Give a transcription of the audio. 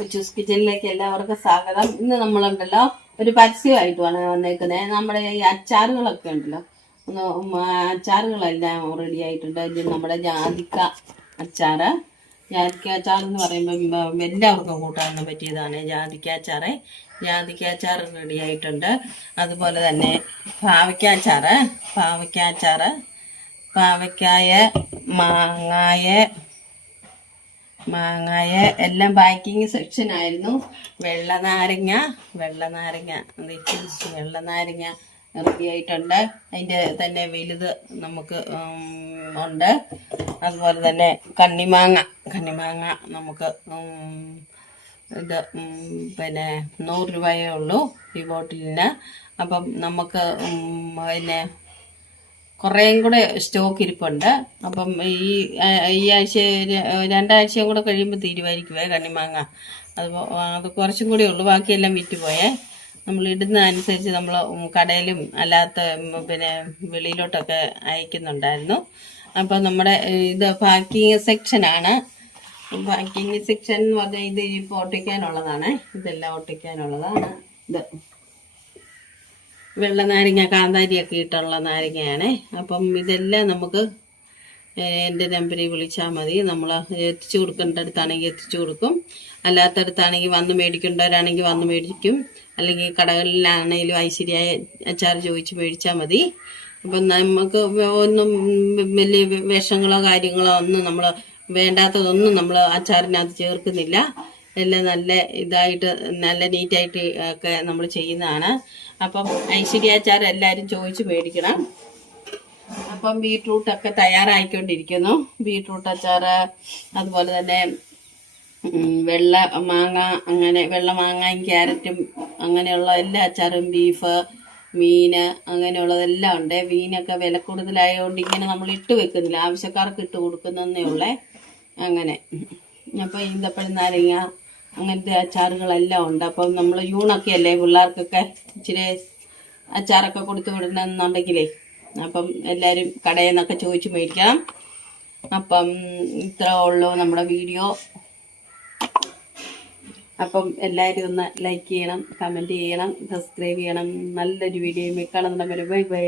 കൊച്ചൂസ് കിച്ചണിലേക്ക് എല്ലാവർക്കും സ്വാഗതം. ഇന്ന് നമ്മളുണ്ടല്ലോ ഒരു പരസ്യമായിട്ടുമാണ് വന്നേക്കുന്നത് നമ്മുടെ ഈ അച്ചാറുകളൊക്കെ ഉണ്ടല്ലോ. ഒന്ന് അച്ചാറുകളെല്ലാം റെഡി ആയിട്ടുണ്ട്. നമ്മുടെ ജാതിക്ക അച്ചാറ്. ജാതിക്ക അച്ചാർ എന്ന് പറയുമ്പോൾ എല്ലാവർക്കും കൂട്ടാൻ പറ്റിയതാണ് ജാതിക്ക അച്ചാറ്. ജാതിക്ക അച്ചാർ റെഡി ആയിട്ടുണ്ട്. അതുപോലെ തന്നെ പാവയ്ക്ക അച്ചാറ്. പാവയ്ക്ക അച്ചാറ്. പാവയ്ക്കായ മാങ്ങായ മാങ്ങായ എല്ലാം പാക്കിങ് സെക്ഷൻ ആയിരുന്നു. വെള്ള നാരങ്ങ വെള്ള നാരങ്ങ. വെള്ള നാരങ്ങ റെഡി ആയിട്ടുണ്ട്. അതിന്റെ തന്നെ വലുത് നമുക്ക് ഉണ്ട്. അതുപോലെ തന്നെ കണ്ണിമാങ്ങ. കണ്ണിമാങ്ങ നമുക്ക് ഇത് പിന്നെ നൂറ് രൂപയേ ഉള്ളൂ ഈ ബോട്ടിലിന് അപ്പം നമുക്ക് പിന്നെ കുറേയും കൂടെ സ്റ്റോക്ക് ഇരിപ്പുണ്ട്. അപ്പം ഈ ഈ ആഴ്ച രണ്ടാഴ്ചയും കൂടെ കഴിയുമ്പോൾ തീരുമാനിക്കുവേ കണ്ണിമാങ്ങ. അത് അത് കുറച്ചും കൂടി ഉള്ളു. ബാക്കിയെല്ലാം വിറ്റ് പോയേ നമ്മൾ ഇടുന്ന അനുസരിച്ച് നമ്മൾ കടയിലും അല്ലാത്ത പിന്നെ വെളിയിലോട്ടൊക്കെ അയക്കുന്നുണ്ടായിരുന്നു. അപ്പം നമ്മുടെ ഇത് പാക്കിങ് സെക്ഷനാണ്. പാക്കിങ് സെക്ഷൻ എന്ന് പറഞ്ഞാൽ ഇത് ഇപ്പോൾ ഒട്ടിക്കാനുള്ളതാണ്. ഇതെല്ലാം ഒട്ടിക്കാനുള്ളതാണ്. ഇത്. വെള്ള നാരങ്ങ കാന്താരിയൊക്കെ ഇട്ടുള്ള നാരങ്ങയാണ്. അപ്പം ഇതെല്ലാം നമുക്ക് എന്റെ നമ്പറിൽ വിളിച്ചാൽ മതി. നമ്മൾ എത്തിച്ചു കൊടുക്കേണ്ടടുത്താണെങ്കിൽ എത്തിച്ചു കൊടുക്കും. അല്ലാത്തടത്താണെങ്കിൽ വന്ന് മേടിക്കേണ്ടവരാണെങ്കിൽ വന്ന് മേടിക്കും. അല്ലെങ്കിൽ കടകളിലാണെങ്കിലും ഐശ്വര്യായ അച്ചാർ ചോദിച്ച് മേടിച്ചാൽ മതി. അപ്പം നമുക്ക് ഒന്നും വലിയ വിഷങ്ങളോ കാര്യങ്ങളോ ഒന്നും നമ്മൾ വേണ്ടാത്തതൊന്നും നമ്മൾ അച്ചാറിനകത്ത് ചേർക്കുന്നില്ല. എല്ലാം നല്ല ഇതായിട്ട് നല്ല നീറ്റായിട്ട് ഒക്കെ നമ്മൾ ചെയ്യുന്നതാണ്. അപ്പം ഐശ്വര്യാച്ചാർ എല്ലാവരും ചോദിച്ച് മേടിക്കണം. അപ്പം ബീട്രൂട്ടൊക്കെ തയ്യാറായിക്കൊണ്ടിരിക്കുന്നു. ബീട്രൂട്ട് അച്ചാർ അതുപോലെ തന്നെ വെള്ള മാങ്ങ അങ്ങനെ വെള്ള മാങ്ങയും ക്യാരറ്റും അങ്ങനെയുള്ള എല്ലാ അച്ചാറും ബീഫ് മീന് അങ്ങനെയുള്ളതെല്ലാം ഉണ്ട്. മീനൊക്കെ വില കൂടുതലായതുകൊണ്ട് ഇങ്ങനെ നമ്മൾ ഇട്ട് വെക്കുന്നില്ല. ആവശ്യക്കാർക്ക് ഇട്ട് കൊടുക്കുന്നതേ ഉള്ളേ. അങ്ങനെ. അപ്പോൾ ഈന്തപ്പഴം നാരങ്ങ അങ്ങനത്തെ അച്ചാറുകളെല്ലാം ഉണ്ട്. അപ്പം നമ്മൾ യൂണൊക്കെ അല്ലേ പിള്ളേർക്കൊക്കെ ഇച്ചിരി അച്ചാറൊക്കെ കൊടുത്തു വിടണമെന്നുണ്ടെങ്കിലേ അപ്പം എല്ലാവരും കടയിൽ നിന്നൊക്കെ ചോദിച്ച് മേടിക്കണം. അപ്പം ഇത്ര ഉള്ളൂ നമ്മുടെ വീഡിയോ. അപ്പം എല്ലാവരും ഒന്ന് ലൈക്ക് ചെയ്യണം കമന്റ് ചെയ്യണം സബ്സ്ക്രൈബ് ചെയ്യണം. നല്ലൊരു വീഡിയോ കാണുന്നുണ്ടെങ്കിൽ ബൈ ബൈ